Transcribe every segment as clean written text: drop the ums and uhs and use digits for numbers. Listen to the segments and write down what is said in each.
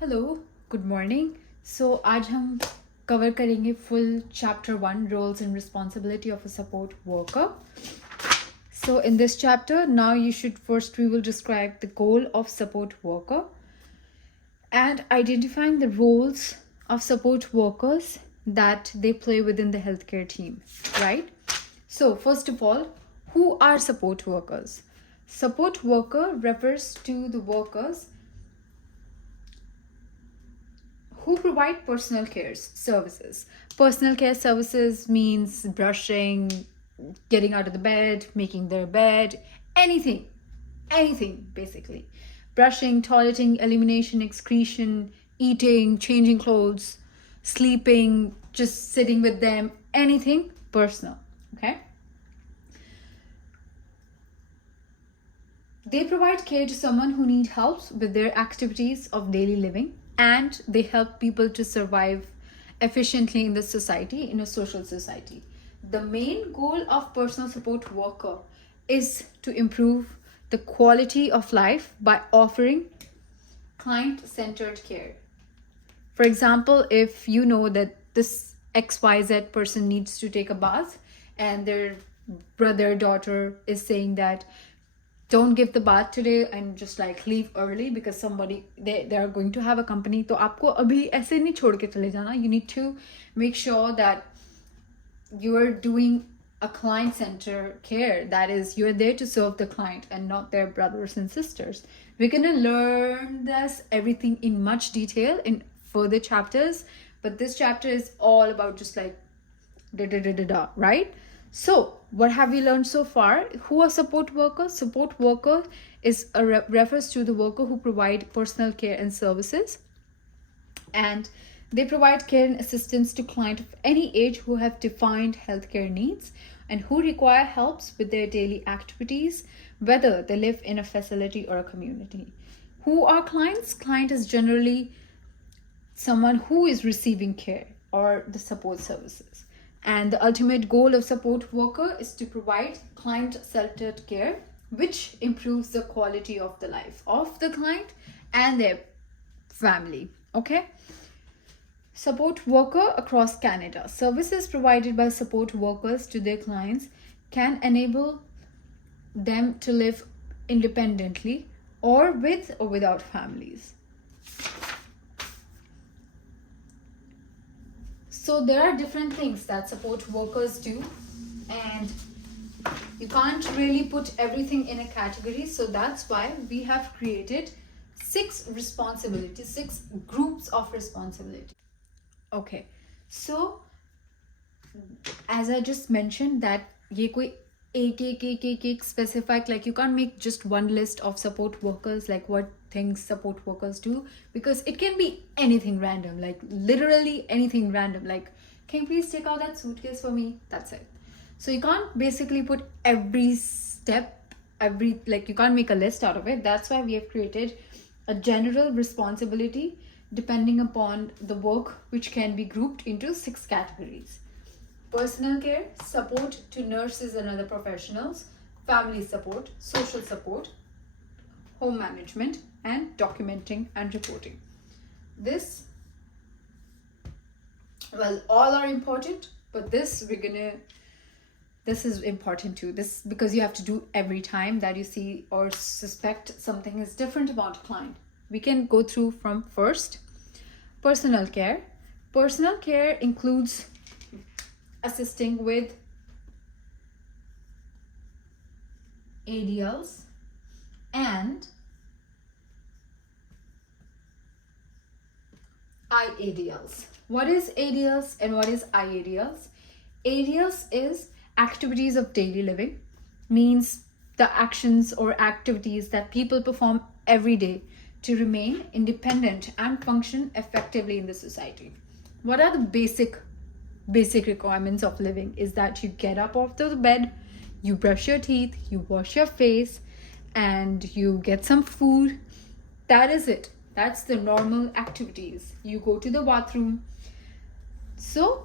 Hello good morning so आज हम cover करेंगे full chapter 1 roles and responsibility of a support worker. So in this chapter now you should first we will describe the goal of support worker and identifying the roles of support workers that they play within the healthcare team, right? So first of all, who are support workers? Support worker refers to the workers who provide personal care services. Personal care services means brushing, getting out of the bed, making their bed, anything basically. Brushing, toileting, elimination, excretion, eating, changing clothes, sleeping, just sitting with them, anything personal, okay? They provide care to someone who needs help with their activities of daily living, and they help people to survive efficiently in the society, in a social society. The main goal of personal support worker is to improve the quality of life by offering client-centered care. For example, if you know that this XYZ person needs to take a bath and their brother, daughter is saying that don't give the bath today and just like leave early because somebody they are going to have a company, तो आपको अभी ऐसे नहीं छोड़ के चले जाना. You need to make sure that you are doing a client-centered care, that is you're there to serve the client and not their brothers and sisters. We're gonna learn this everything in much detail in further chapters, but this chapter is all about just like right? So what have we learned so far? Who are support workers? Support worker is a refers to the worker who provide personal care and services, and they provide care and assistance to clients of any age who have defined healthcare needs and who require helps with their daily activities, whether they live in a facility or a community. Who are clients? Client is generally someone who is receiving care or the support services. And the ultimate goal of support worker is to provide client-centered care, which improves the quality of the life of the client and their family. Okay. Support worker across Canada. Services provided by support workers to their clients can enable them to live independently or with or without families. So there are different things that support workers do, and you can't really put everything in a category. So that's why we have created 6 responsibilities, 6 groups of responsibility. Okay, so as I just mentioned that ye koi एक specific, like you can't make just one list of support workers, like what things support workers do, because it can be anything random, like literally anything random, like can you please take out that suitcase for me, that's it. So you can't basically put every step, like you can't make a list out of it. That's why we have created a general responsibility depending upon the work, which can be grouped into 6 categories. Personal care, support to nurses and other professionals, family support, social support, home management, and documenting and reporting. This, well, all are important, but this is important too. This because you have to do every time that you see or suspect something is different about a client. We can go through from first. Personal care. Personal care includes assisting with ADLs and IADLs. What is ADLs and what is IADLs? ADLs is activities of daily living, means the actions or activities that people perform every day to remain independent and function effectively in the society. What are the basic requirements of living? Is that you get up off the bed, you brush your teeth, you wash your face, and you get some food. That is it. That's the normal activities. You go to the bathroom. So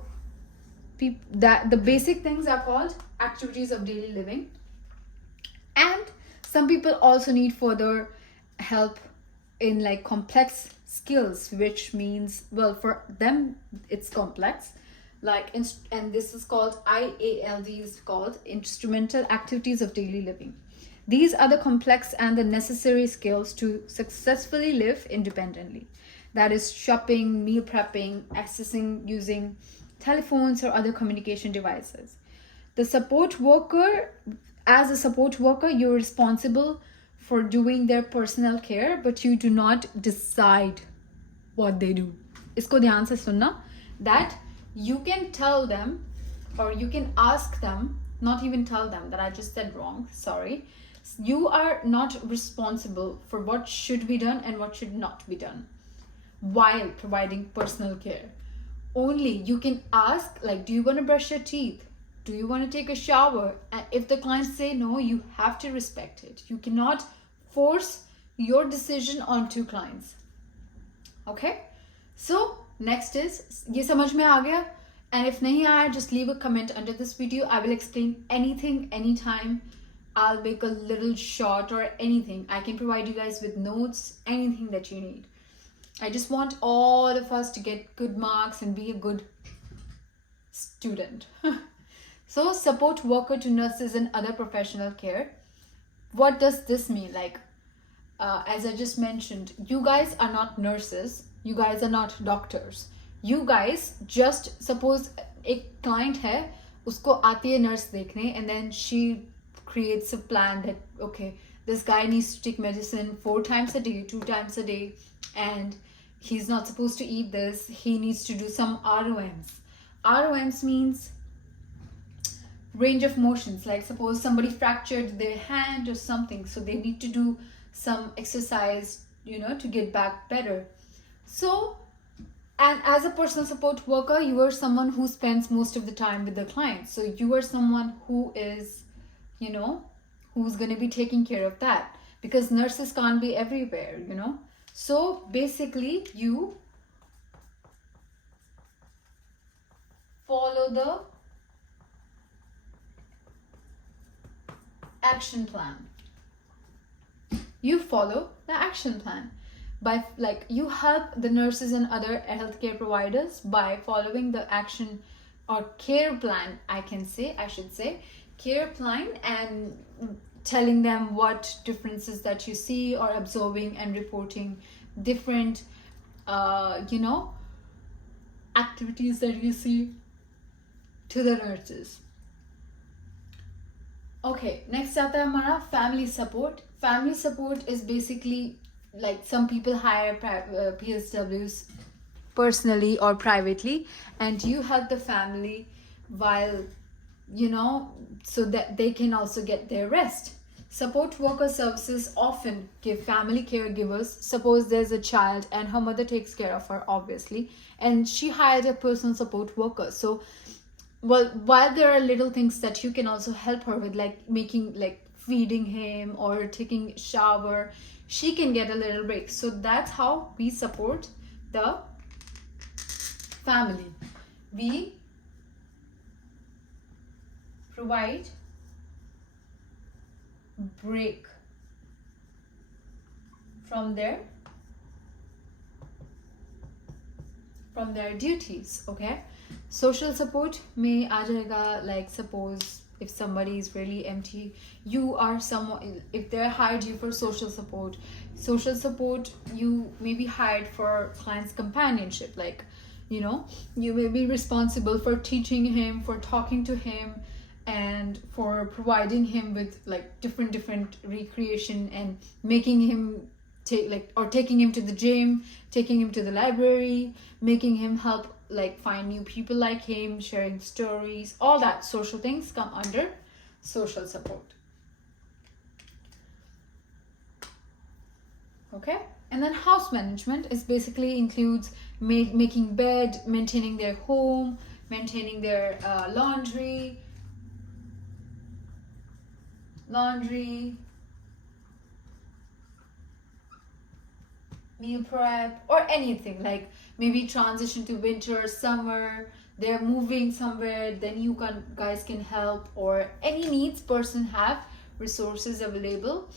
that the basic things are called activities of daily living. And some people also need further help in like complex skills, which means, well, for them it's complex, like and this is called IALD, is called instrumental activities of daily living. These are the complex and the necessary skills to successfully live independently. That is shopping, meal prepping, accessing using telephones or other communication devices. The support worker, as a support worker, you're responsible for doing their personal care, but you do not decide what they do. Isko dhyan se sunna, that you can tell them or you can ask them, not even tell them, that I just said wrong, sorry. You are not responsible for what should be done and what should not be done while providing personal care. Only you can ask, like, do you want to brush your teeth? Do you want to take a shower? And if the clients say no, you have to respect it. You cannot force your decision onto clients. Okay? So next is, ye samajh mein aa gaya? And if nahi aaya, just leave a comment under this video. I will explain anything, anytime. I'll make a little short or anything. I can provide you guys with notes, anything that you need. I just want all of us to get good marks and be a good student. So, support worker to nurses and other professional care. What does this mean? Like, as I just mentioned, you guys are not nurses. You guys are not doctors. You guys just, suppose a client hai, usko aati hai nurse dekhne, and then she creates a plan that, okay, this guy needs to take medicine 4 times a day, 2 times a day, and he's not supposed to eat this. He needs to do some ROMs. ROMs means range of motions. Like, suppose somebody fractured their hand or something, so they need to do some exercise, to get back better. So, and as a personal support worker, you are someone who spends most of the time with the client. So you are someone who is, who's going to be taking care of that, because nurses can't be everywhere, So basically, you follow the action plan. You follow the action plan by, like, you help the nurses and other healthcare providers by following the action or care plan, I should say care plan, and telling them what differences that you see, or observing and reporting different activities that you see to the nurses. Okay, next aata hai hamara family support. Family support is basically, like, some people hire PSWs personally or privately, and you help the family while, so that they can also get their rest. Support worker services often give family caregivers, suppose there's a child and her mother takes care of her, obviously, and she hired a personal support worker. So, well, while there are little things that you can also help her with, like feeding him or taking a shower, she can get a little break. So that's how we support the family. We provide break from their duties. Okay, social support may aa jayega, like, suppose if somebody is really empty, you are someone, if they're hired you for social support, you may be hired for client's companionship, like, you may be responsible for teaching him, for talking to him, and for providing him with, like, different recreation, and making him taking him to the gym, taking him to the library, making him help, like, find new people like him, sharing stories. All that social things come under social support. Okay, and then house management is basically includes making bed, maintaining their home, maintaining their laundry, meal prep, or anything, like maybe transition to winter, summer, they're moving somewhere, then you guys can help, or any needs person have, resources available.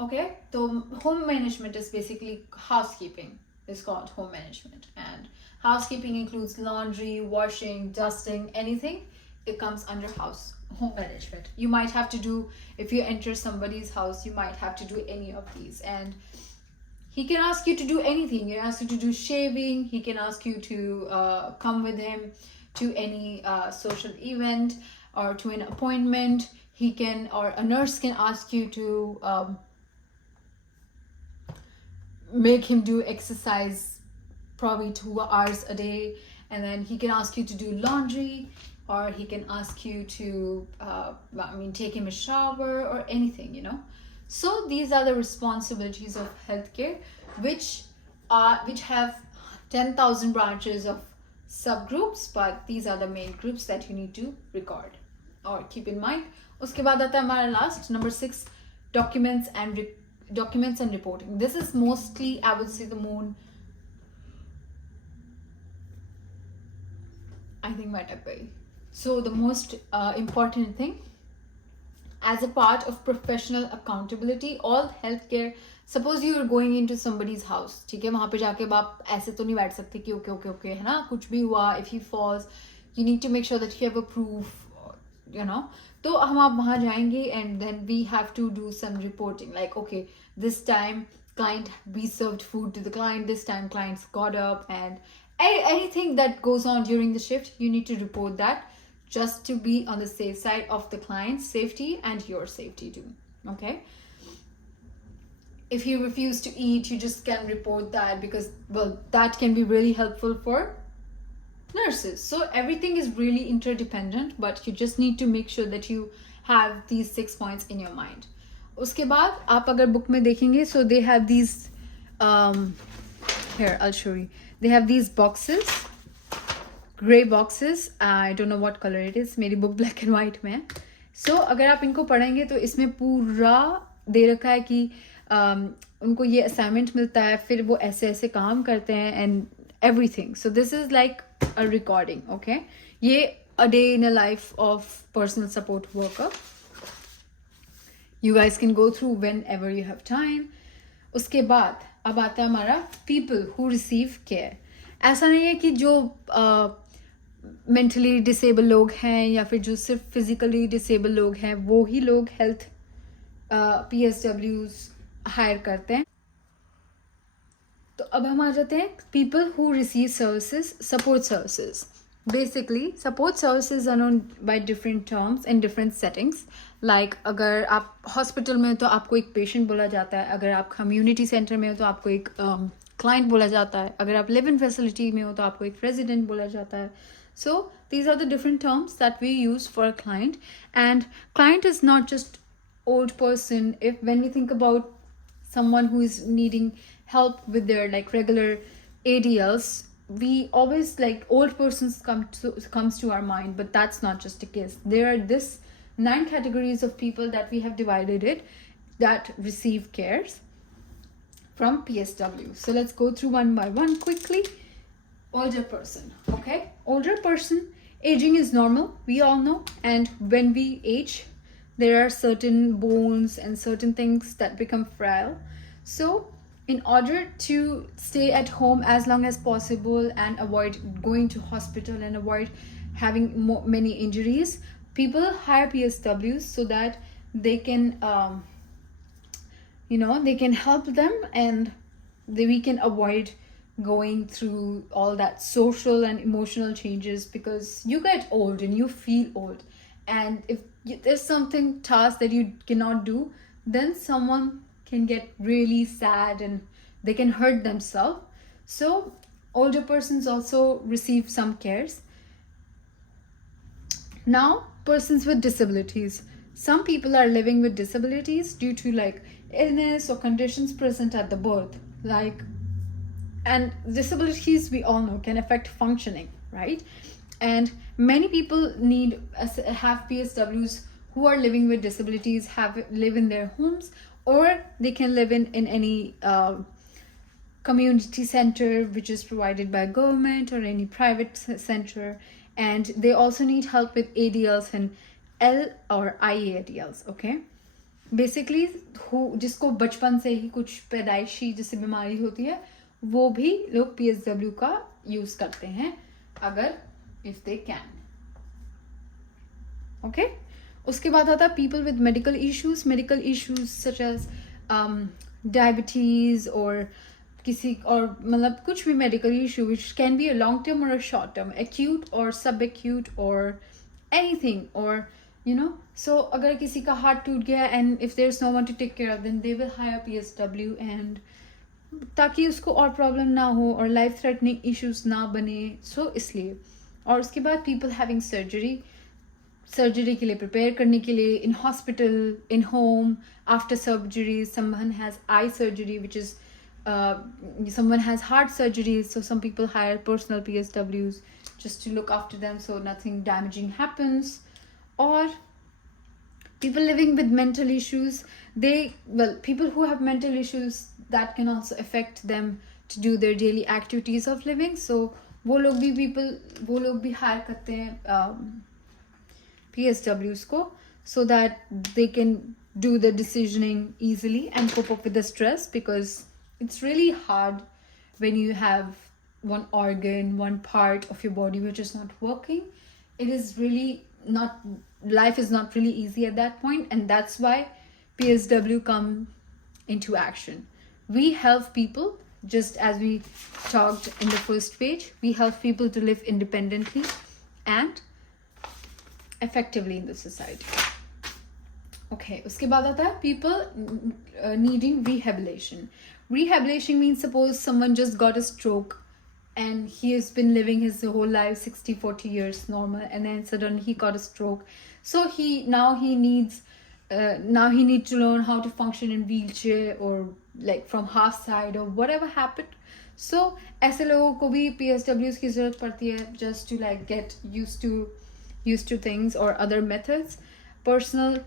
Okay, so home management is basically housekeeping. It's called home management, and housekeeping includes laundry, washing, dusting, anything. It comes under home management. You might have to do, if you enter somebody's house, you might have to do any of these, and he can ask you to do anything. He can ask you to do shaving. He can ask you to come with him to any social event or to an appointment. He can, or a nurse can ask you to make him do exercise probably 2 hours a day, and then he can ask you to do laundry, or he can ask you to take him a shower or anything, you know. So these are the responsibilities of healthcare, which have 10,000 branches of subgroups, but these are the main groups that you need to record or keep in mind. उसके बाद आता है हमारा last number 6, documents and reporting. This is mostly, I would say, I think my टक So the most important thing, as a part of professional accountability, all healthcare, suppose you are going into somebody's house, ठीक है, वहाँ पे जाके आप ऐसे तो नहीं बैठ सकते कि okay है ना, कुछ भी हुआ, if he falls, you need to make sure that you have a proof, you know. तो हम आप वहाँ जाएंगे, and then we have to do some reporting, like okay, this time we served food to the client, this time clients got up, and anything that goes on during the shift, you need to report that, just to be on the safe side of the client's safety and your safety too. Okay, if you refuse to eat, you just can report that, because that can be really helpful for nurses. So everything is really interdependent, but you just need to make sure that you have these 6 points in your mind. उसके बाद आप अगर book में देखेंगे, so they have these here I'll show you. They have these boxes, gray boxes. I don't know what color it is. मेरी book black and white में है. So अगर आप इनको पढ़ेंगे तो इसमें पूरा दे रखा है कि उनको ये assignment मिलता है, फिर वो ऐसे ऐसे काम करते हैं, and everything. So this is like a recording. Okay, ये a day in a life of personal support worker. You guys can go through whenever you have time. उसके बाद अब आता है हमारा people who receive care. ऐसा नहीं है कि जो mentally disabled लोग हैं या फिर जो सिर्फ physically disabled लोग हैं वो ही लोग health PSWs hire करते हैं. तो अब हम आ जाते हैं people who receive services, support services. Basically, support services are known by different terms in different settings. Like अगर आप hospital में हो तो आपको एक patient बोला जाता है, अगर आप community center में हो तो आपको एक client बोला जाता है, अगर आप live-in facility में हो तो आपको एक resident बोला जाता है. So these are the different terms that we use for a client. And client is not just old person. When we think about someone who is needing help with their like regular ADLs, we always like old persons comes to our mind, but that's not just the case. There are this 9 categories of people that we have divided it that receive cares from PSW. So let's go through one by one quickly. Older person. Okay, older person, aging is normal, we all know, and when we age there are certain bones and certain things that become frail. So in order to stay at home as long as possible and avoid going to hospital and avoid having many injuries, people hire PSWs so that they can they can help them, and we can avoid going through all that social and emotional changes, because you get old and you feel old, and if there's something task that you cannot do, then someone can get really sad and they can hurt themselves. So older persons also receive some cares. Now, persons with disabilities. Some people are living with disabilities due to like illness or conditions present at the birth, and disabilities, we all know, can affect functioning, right? And many people have PSWs who are living with disabilities, live in their homes, or they can live in any community center which is provided by government or any private center, and they also need help with ADLs and L or IADLs. Okay, basically जिसको बचपन से ही कुछ पैदाइशी जैसे बीमारी होती है वो भी लोग PSW का यूज करते हैं अगर इफ दे कैन. ओके, उसके बाद आता है people with medical issues such as diabetes और किसी और मतलब कुछ भी medical issue which can be a long term और अ शॉर्ट टर्म, एक्यूट और सब एक्यूट और एनीथिंग, और you know, so अगर किसी का हार्ट टूट गया and if there's no one to take care of, then they will hire PSW and ताकि उसको और प्रॉब्लम ना हो और लाइफ थ्रेटनिंग इश्यूज ना बने. सो इसलिए. और उसके बाद पीपल हैविंग सर्जरी के लिए प्रिपेयर करने के लिए in hospital, in home, after surgery, someone has eye surgery which is someone has heart surgery, so some people hire personal PSWs just to look after them so nothing damaging happens. Or people living with mental issues, people who have mental issues that can also affect them to do their daily activities of living, so वो लोग भी hire करते हैं PSWs को, so that they can do the decisioning easily and cope up with the stress, because it's really hard when you have one organ, one part of your body which is not working. It is really not, life is not really easy at that point, and that's why PSW come into action. We help people, just as we talked in the first page, we help people to live independently and effectively in the society. Okay, uske baad aata hai people needing rehabilitation. Rehabilitation means suppose someone just got a stroke and he has been living his whole life 60-40 years normal, and then suddenly he got a stroke, so he needs to learn how to function in wheelchair or like from half side or whatever happened. So ऐसे लोगों को भी PSWs की जरूरत पड़ती है just to like get used to things or other methods. Personal,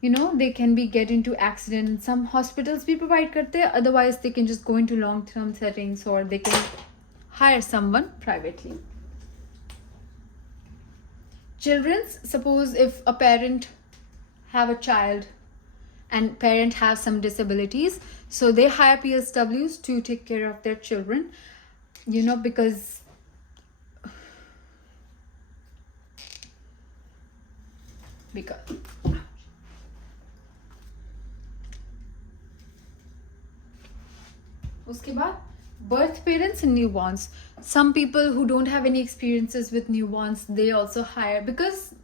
you know, they can be get into accident. Some hospitals भी provide करते हैं, otherwise they can just go into long term settings or they can hire someone privately. Children's, suppose if a parent have a child and parent has some disabilities, so they hire PSWs to take care of their children, you know, because उसके बाद birth parents and newborns. Some people who don't have any experiences with newborns, they also hire, because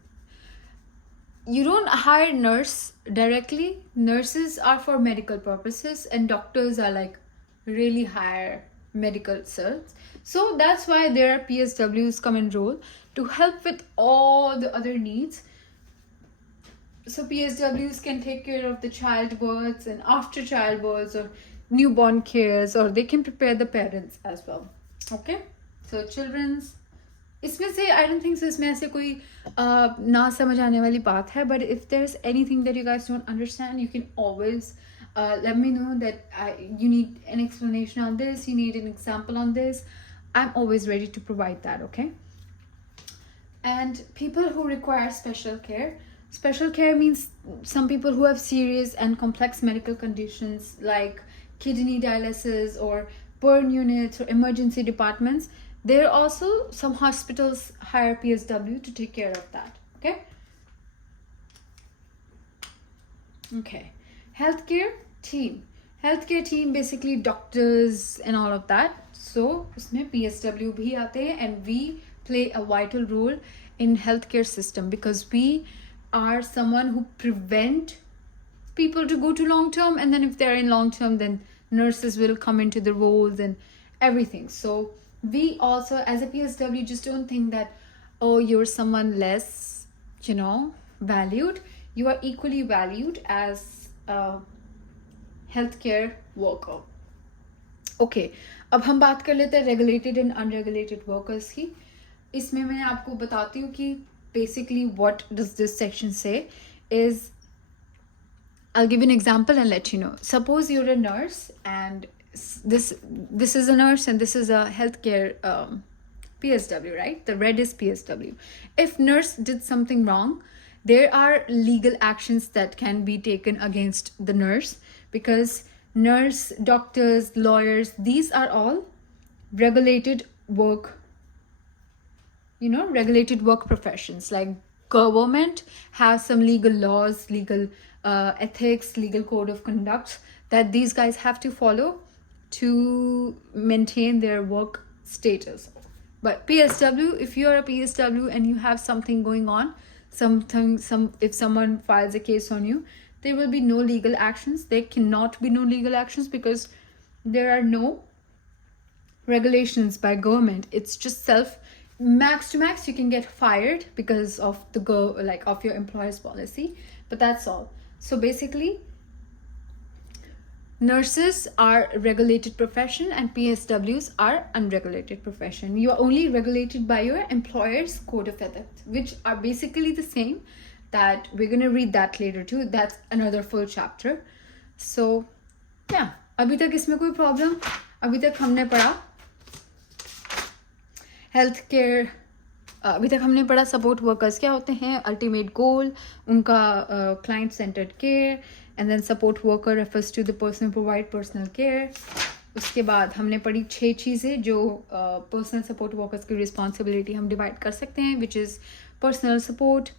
you don't hire nurse directly. Nurses are for medical purposes and doctors are like really higher medical certs. So that's why there are PSWs come in role to help with all the other needs. So PSWs can take care of the childbirths and after childbirths or newborn cares, or they can prepare the parents as well. Okay, so children's, इसमें से I don't think so इसमें ऐसे कोई ना समझ आने वाली बात है, but if there's anything that you guys don't understand, you can always let me know that you need an explanation on this, you need an example on this. I'm always ready to provide that. Okay. And people who require special care means some people who have serious and complex medical conditions like kidney dialysis or burn units or emergency departments. There are also some hospitals hire PSW to take care of that. Okay. Healthcare team basically doctors and all of that. So usme PSW bhi aate hain, and we play a vital role in healthcare system because we are someone who prevent people to go to long term, and then if they're in long term, then nurses will come into the roles and everything. So we also, as a PSW, just don't think that, oh, you're someone less, you know, valued. You are equally valued as a healthcare worker. Okay, अब हम बात कर लेते हैं regulated and unregulated workers की. इसमें मैं आपको बताती हूँ कि basically what does this section say is, I'll give you an example and let you know. Suppose you're a nurse and this is a nurse and this is a healthcare PSW, right? The red is PSW. If nurse did something wrong, there are legal actions that can be taken against the nurse, because nurse, doctors, lawyers, these are all regulated work, regulated work professions. Like government has some legal laws, legal ethics, legal code of conduct that these guys have to follow to maintain their work status. But PSW, if you are a PSW and you have something going on, if someone files a case on you, there will be no legal actions. There cannot be no legal actions because there are no regulations by government. It's just max to max you can get fired because of of your employer's policy, but that's all. So basically, nurses are a regulated profession and PSWs are unregulated profession. You are only regulated by your employer's code of ethics, which are basically the same. That we're going to read that later too. That's another full chapter. So yeah, अभी तक इसमें कोई problem? अभी तक हमने पढ़ा health care, अभी तक हमने पढ़ा सपोर्ट वर्कर्स क्या होते हैं, अल्टीमेट गोल उनका client centred care, and then support worker refers to the person who provide personal care. उसके बाद हमने पढ़ी 6 चीज़ें जो पर्सनल सपोर्ट वर्कर्स की रिस्पॉन्सिबिलिटी हम डिवाइड कर सकते हैं, which is personal support,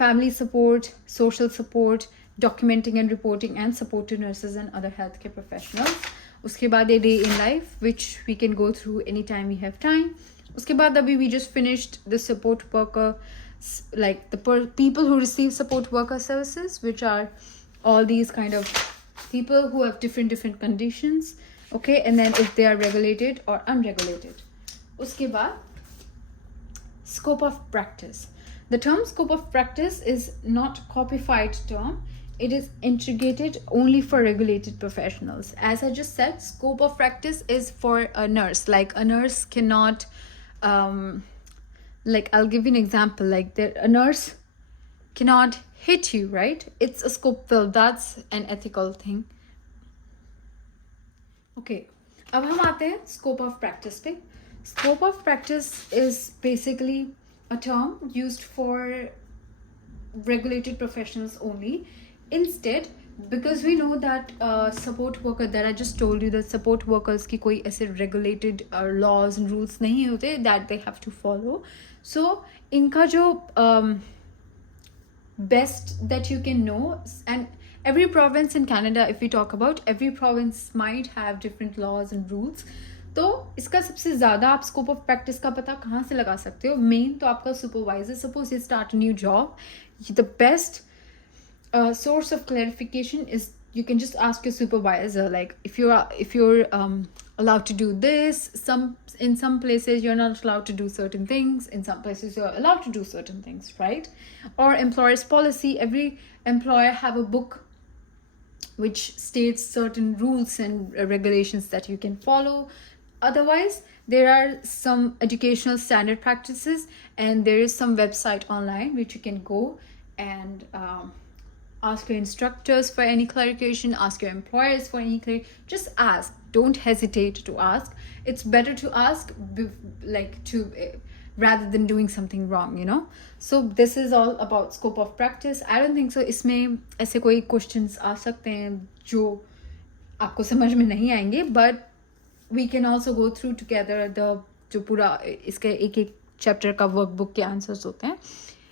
family support, social support, documenting and reporting, and support to nurses and other healthcare professionals. उसके बाद a day in life, which we can go through anytime we have time. उसके बाद अभी we just finished the support worker, like the people who receive support worker services, which are all these kind of people who have different conditions, okay, and then if they are regulated or unregulated. उसके बाद scope of practice. The term scope of practice is not codified term. It is integrated only for regulated professionals. As I just said, scope of practice is for a nurse. Like a nurse cannot, I'll give you an example. Like a nurse cannot hit you, right? It's a scope. Well, that's an ethical thing. Okay. अब हम आते हैं scope of practice पे. Scope of practice is basically a term used for regulated professionals only. Instead, because we know that support worker, that I just told you that support workers की कोई ऐसे regulated laws and rules नहीं होते that they have to follow. So इनका जो best that you can know, and every province in Canada, if we talk about, every province might have different laws and rules. तो इसका सबसे ज़्यादा आप scope of practice का पता कहाँ से लगा सकते हो? मेन तो आपका supervisor. Suppose you start a new job, the best source of clarification is you can just ask your supervisor, like if you're allowed to do this. In some places you're not allowed to do certain things, in some places you're allowed to do certain things, right? Or employer's policy, every employer have a book which states certain rules and regulations that you can follow. Otherwise, there are some educational standard practices, and there is some website online which you can go and ask your instructors for any clarification, ask your employers for any clarification. Just ask. Don't hesitate to ask. It's better to ask rather than doing something wrong, you know. So this is all about scope of practice. I don't think so इसमें ऐसे कोई questions आ सकते हैं जो आपको समझ में नहीं आएंगे, but we can also go through together जो पूरा इसके एक chapter का workbook के answers होते हैं.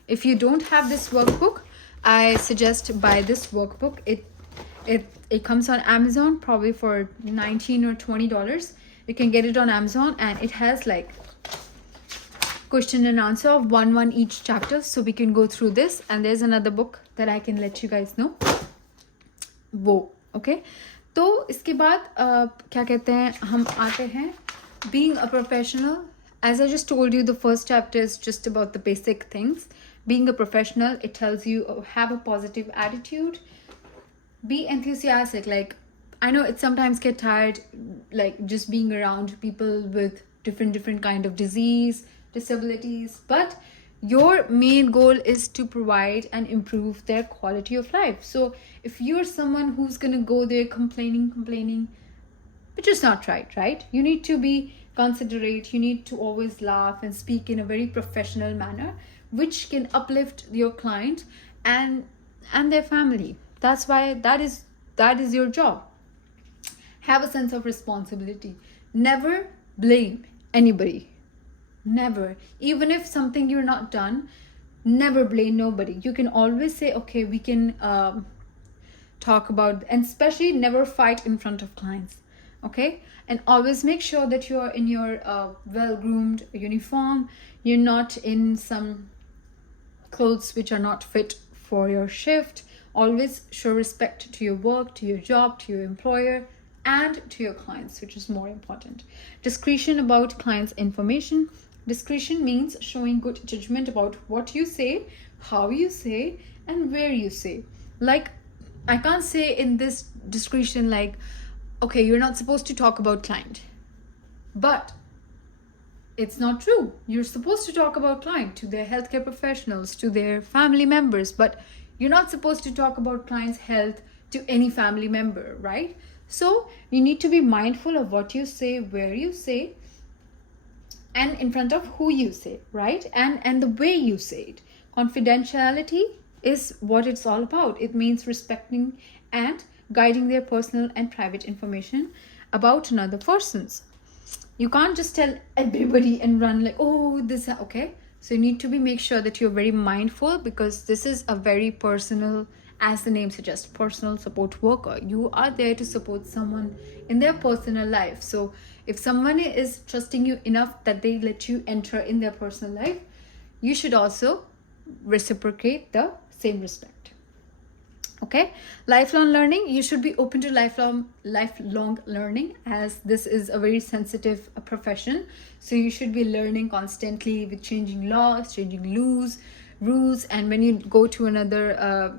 If you don't have this workbook, I suggest buy this workbook. It comes on Amazon probably for $19 or $20. You can get it on Amazon, and it has like question and answer of one each chapter, so we can go through this. And there's another book that I can let you guys know. वो okay. तो इसके बाद क्या कहते हैं, हम आते हैं being a professional. As I just told you, the first chapter is just about the basic things. Being a professional, it tells you have a positive attitude, be enthusiastic. Like, I know it sometimes get tired, like just being around people with different kind of disease, disabilities, but your main goal is to provide and improve their quality of life. So if you're someone who's gonna go there complaining, which is not right? You need to be considerate. You need to always laugh and speak in a very professional manner, which can uplift your client and their family. That's why that is your job. Have a sense of responsibility. Never blame anybody. Never. Even if something you're not done, never blame nobody. You can always say, okay, we can talk about, and especially never fight in front of clients. Okay, and always make sure that you are in your well-groomed uniform. You're not in some clothes which are not fit for your shift. Always show respect to your work, to your job, to your employer, and to your clients, which is more important. Discretion about clients' information. Discretion means showing good judgment about what you say, how you say, and where you say. Like, I can't say in this discretion, like, okay, you're not supposed to talk about client. But it's not true. You're supposed to talk about client to their healthcare professionals, to their family members, but you're not supposed to talk about client's health to any family member, right? So you need to be mindful of what you say, where you say, and in front of who you say, right? And the way you say it. Confidentiality is what it's all about. It means respecting and guiding their personal and private information about another person's. You can't just tell everybody and run like, oh, this, okay? So you need to make sure that you're very mindful, because this is a very personal, as the name suggests, personal support worker. You are there to support someone in their personal life. So if someone is trusting you enough that they let you enter in their personal life, you should also reciprocate the same respect. Okay, lifelong learning. You should be open to lifelong learning, as this is a very sensitive profession. So you should be learning constantly with changing laws, changing rules, and when you go to another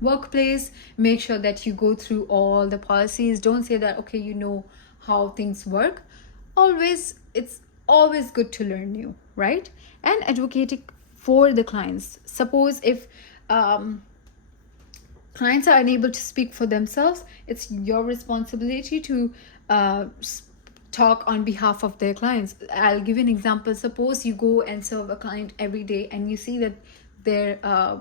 workplace, make sure that you go through all the policies. Don't say that, okay, you know how things work. It's always good to learn new, right? And advocating for the clients. Suppose if clients are unable to speak for themselves, it's your responsibility to talk on behalf of their clients. I'll give you an example. Suppose you go and serve a client every day and you see that their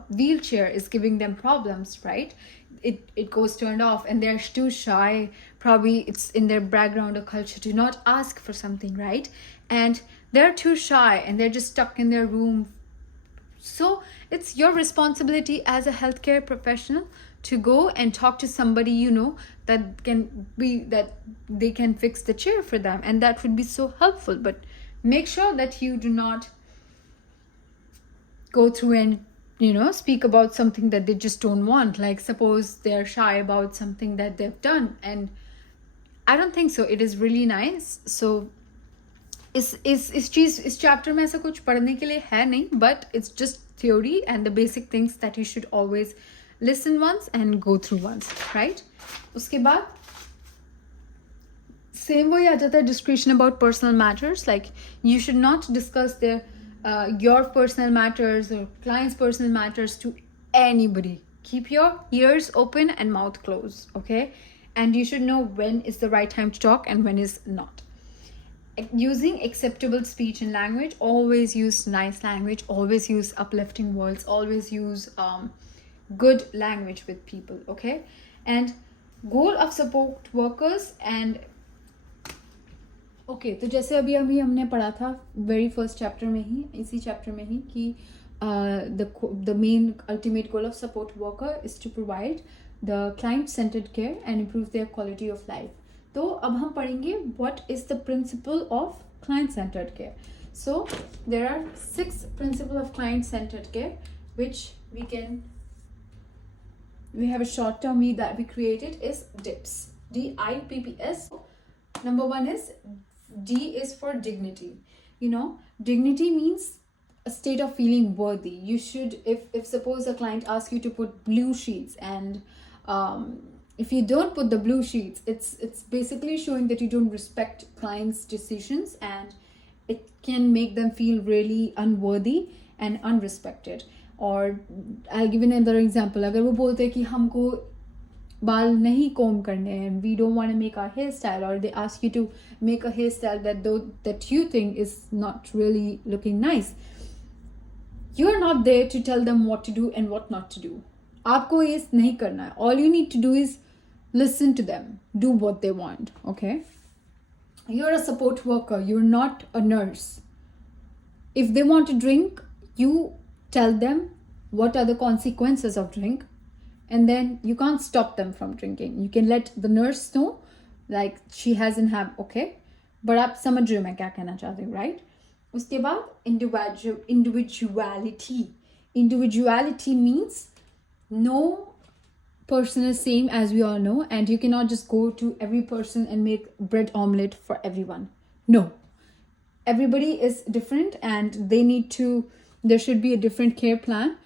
wheelchair is giving them problems, right? It goes turned off and they're too shy. Probably it's in their background or culture to not ask for something, right? And they're too shy and they're just stuck in their room. So it's your responsibility as a healthcare professional to go and talk to somebody you know that they can fix the chair for them, and that would be so helpful. But make sure that you do not go through and speak about something that they just don't want. Like, suppose they're shy about something that they've done, and I don't think so it is really nice. So इस chapter में ऐसा कुछ पढ़ने के लिए है नहीं, but it's just theory and the basic things that you should always listen once and go through once, right? उसके बाद same way आ जाता है discretion about personal matters. Like, you should not discuss your personal matters or clients' personal matters to anybody. Keep your ears open and mouth closed, okay? And you should know when is the right time to talk and when is not. Using acceptable speech and language. Always use nice language, always use uplifting words, always use good language with people, okay? And goal of support workers and okay, तो जैसे अभी हमने पढ़ा था very first chapter में ही, इसी chapter में ही कि the main ultimate goal of support worker is to provide the client-centered care and improve their quality of life. तो अब हम पढ़ेंगे what is the principle of client-centered care. So there are 6 principles of client-centered care, which we have a short term that we created is DIPS. DIPPS. Number 1 is D is for dignity. Dignity means a state of feeling worthy. You should, if suppose a client asks you to put blue sheets, and if you don't put the blue sheets, it's basically showing that you don't respect clients' decisions, and it can make them feel really unworthy and unrespected. Or I'll give you another example. अगर वो बोलते हैं कि हमको बाल नहीं comb करने हैं, and we don't want to make our hairstyle, or they ask you to make a hairstyle that you think is not really looking nice. You are not there to tell them what to do and what not to do. आपको ये नहीं करना है. All you need to do is listen to them, do what they want. Okay, you're a support worker, you're not a nurse. If they want to drink, you tell them what are the consequences of drink, and then you can't stop them from drinking. You can let the nurse know, like she hasn't have. Okay, but आप समझ रहे हो मैं क्या कहना चाहती हूँ, right? उसके बाद individuality means no person is same, as we all know, and you cannot just go to every person and make bread omelette for everyone. No, everybody is different and there should be a different care plan.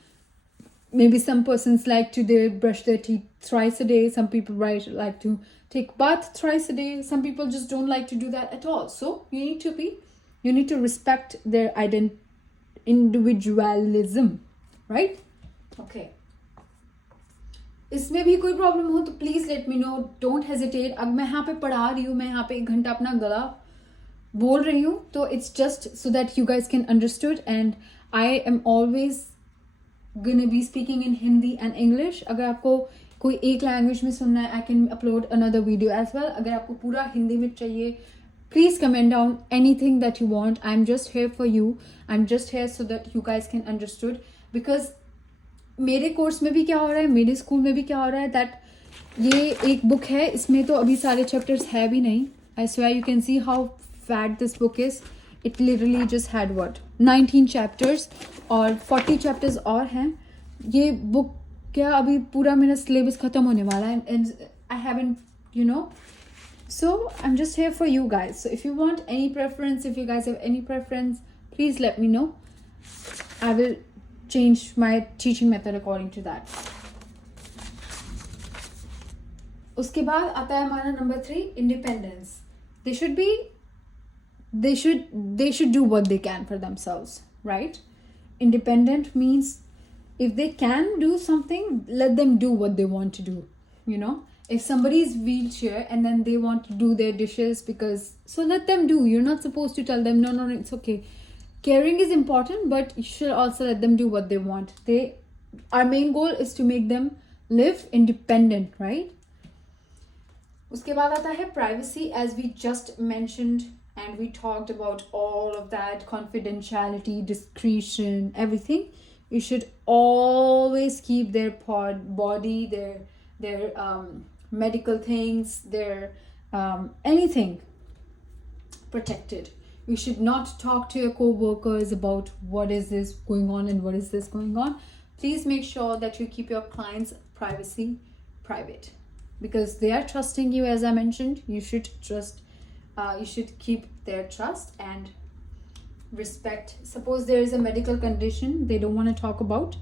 Maybe some persons like to brush their teeth thrice a day, some people like to take bath thrice a day, some people just don't like to do that at all. So you need to respect their individualism, right? Okay, इसमें भी कोई problem हो तो please let me no, don't hesitate. अब मैं यहाँ पे पढ़ा रही हूँ, मैं यहाँ पे 1 घंटा अपना गला बोल रही हूँ, तो it's just so that you guys can understood. And I am always gonna be speaking in Hindi and English. अगर आपको कोई एक लैंग्वेज में सुनना है, I can upload another video as well. अगर आपको पूरा हिंदी में चाहिए, please comment down anything that you want. I'm just here for you. I'm just here so that you guys can understood. Because मेरे कोर्स में भी क्या हो रहा है, मेरे स्कूल में भी क्या हो रहा है, that ये एक बुक है, इसमें तो अभी सारे चैप्टर्स है भी नहीं. I swear you can see how fat this book is. It literally just had 19 chapters और 40 chapters और हैं. ये बुक क्या अभी पूरा मेरा सिलेबस ख़त्म होने वाला है, and I haven't, so I'm just here for you guys. So if you want any preference, if you guys have any preference, please let me know. I will change my teaching method according to that. उसके बाद आता है हमारा number 3, independence. They should do what they can for themselves, right? Independent means if they can do something, let them do what they want to do. If somebody is wheelchair and then they want to do their dishes, so let them do. You're not supposed to tell them no, it's okay. Caring is important, but you should also let them do what they want. Our main goal is to make them live independent, right? उसके बाद आता है privacy, as we just mentioned, and we talked about all of that, confidentiality, discretion, everything. You should always keep their body, their medical things, their anything protected. You should not talk to your co-workers about what is this going on and what is this going on. Please make sure that you keep your clients' privacy private, because they are trusting you. As I mentioned, you should keep their trust and respect. Suppose there is a medical condition they don't want to talk about,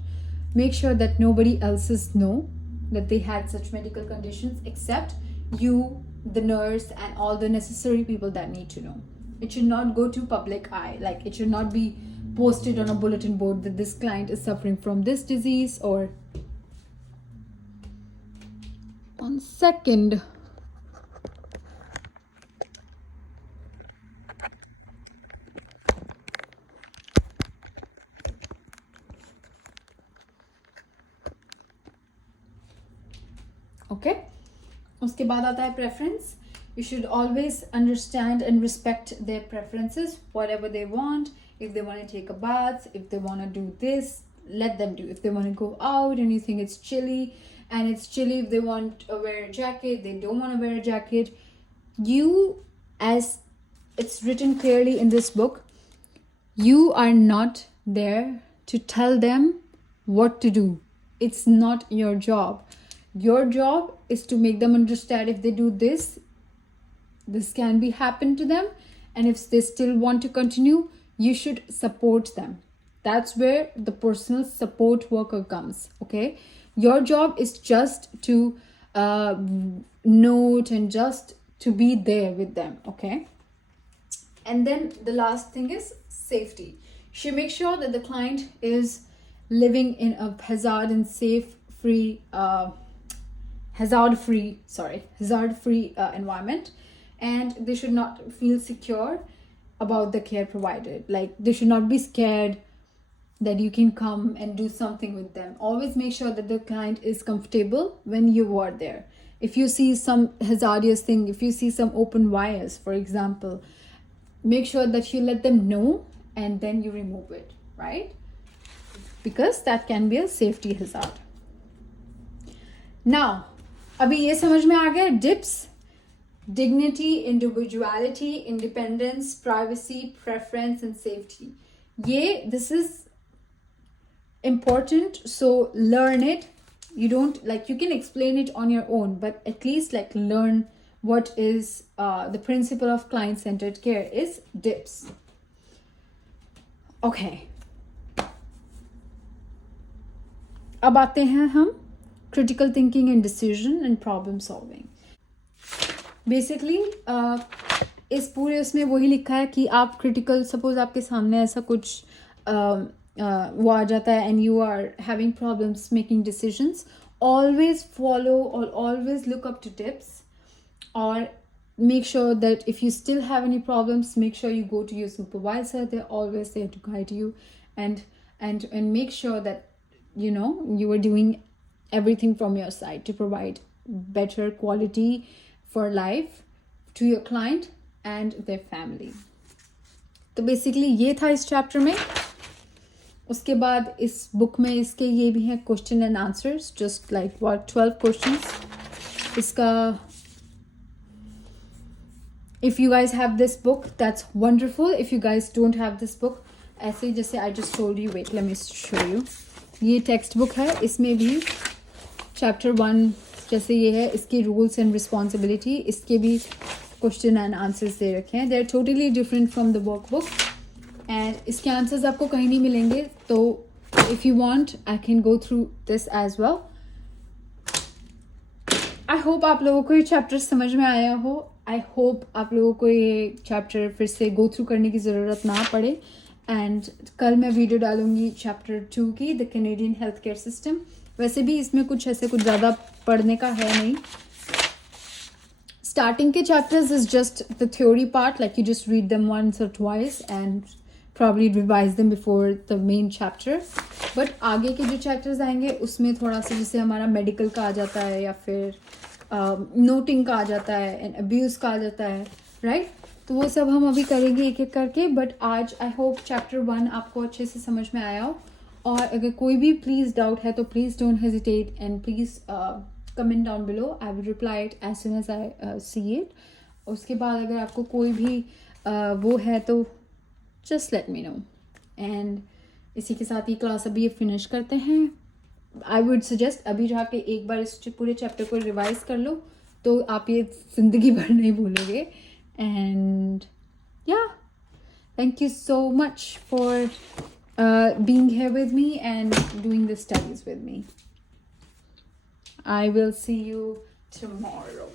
make sure that nobody else's know that they had such medical conditions except you, the nurse, and all the necessary people that need to know. It should not go to public eye. Like, it should not be posted on a bulletin board that this client is suffering from this disease. Or 1 second. Okay, उसके बाद आता है preference. You should always understand and respect their preferences, whatever they want. If they want to take a bath, if they want to do this, let them do. If they want to go out and you think it's chilly, and it's chilly, if they want to wear a jacket, they don't want to wear a jacket. You, as it's written clearly in this book, you are not there to tell them what to do. It's not your job. Your job is to make them understand if they do this can be happen to them, and if they still want to continue, you should support them. That's where the personal support worker comes. Okay, your job is just to note and just to be there with them. Okay, and then the last thing is safety. You should make sure that the client is living in a hazard-free environment, and they should not feel secure about the care provided. Like, they should not be scared that you can come and do something with them. Always make sure that the client is comfortable when you are there. If you see some hazardous thing, if you see some open wires, for example, make sure that you let them know and then you remove it, right? Because that can be a safety hazard. Now, अभी ये समझ में आ गया dips: dignity, individuality, independence, privacy, preference, and safety. This is important, so learn it. You don't like, you can explain it on your own, but at least like learn what is the principle of client-centered care is dips. Okay, अब आते हैं हम critical thinking and decision and problem solving. Basically इस पूरे उसमें वही लिखा है कि आप critical, suppose आपके सामने ऐसा कुछ वो आ जाता है and you are having problems making decisions, always follow or always look up to tips, or make sure that if you still have any problems, make sure you go to your supervisor. They're always there to guide you, and make sure that you are doing everything from your side to provide better quality for life to your client and their family. तो basically ये था इस chapter में. उसके बाद इस book में इसके ये भी हैं question and answers, just like 12 questions. इसका if you guys have this book, that's wonderful. If you guys don't have this book, ऐसे जैसे I just told you, wait, let me show you. ये text book है, इसमें भी chapter 1 जैसे ये है, इसके रूल्स एंड रिस्पॉन्सिबिलिटी, इसके भी क्वेश्चन एंड आंसर्स दे रखे हैं. They are totally different from the workbook, and इसके आंसर्स आपको कहीं नहीं मिलेंगे. तो if you want, I can go through this as well. I hope आप लोगों को ये चैप्टर समझ में आया हो. आई होप आप लोगों को ये चैप्टर फिर से गो थ्रू करने की ज़रूरत ना पड़े. एंड कल मैं वीडियो डालूंगी चैप्टर 2 की, the Canadian health care system. वैसे भी इसमें कुछ ज़्यादा पढ़ने का है नहीं. स्टार्टिंग के chapters is just the theory part, like you just read them once or twice and probably revise them before the main chapter. But आगे के जो चैप्टर्स आएंगे उसमें थोड़ा सा जैसे हमारा मेडिकल का आ जाता है, या फिर नोटिंग का आ जाता है, एंड अब्यूज़ का आ जाता है, राइट? तो वो सब हम अभी करेंगे एक एक करके. बट आज आई होप चैप्टर 1 आपको अच्छे से समझ में आया हो. और अगर कोई भी प्लीज़ डाउट है तो please don't hesitate and please comment down below. I will reply it as soon as I see it. उसके बाद अगर आपको कोई भी वो है तो just let me know. And इसी के साथ ये क्लास अभी ये फिनिश करते हैं. आई वुड सजेस्ट अभी जाके एक बार इस पूरे चैप्टर को रिवाइज कर लो, तो आप ये ज़िंदगी भर नहीं भूलोगे. And yeah, thank you so much for being here with me and doing the studies with me. I will see you tomorrow.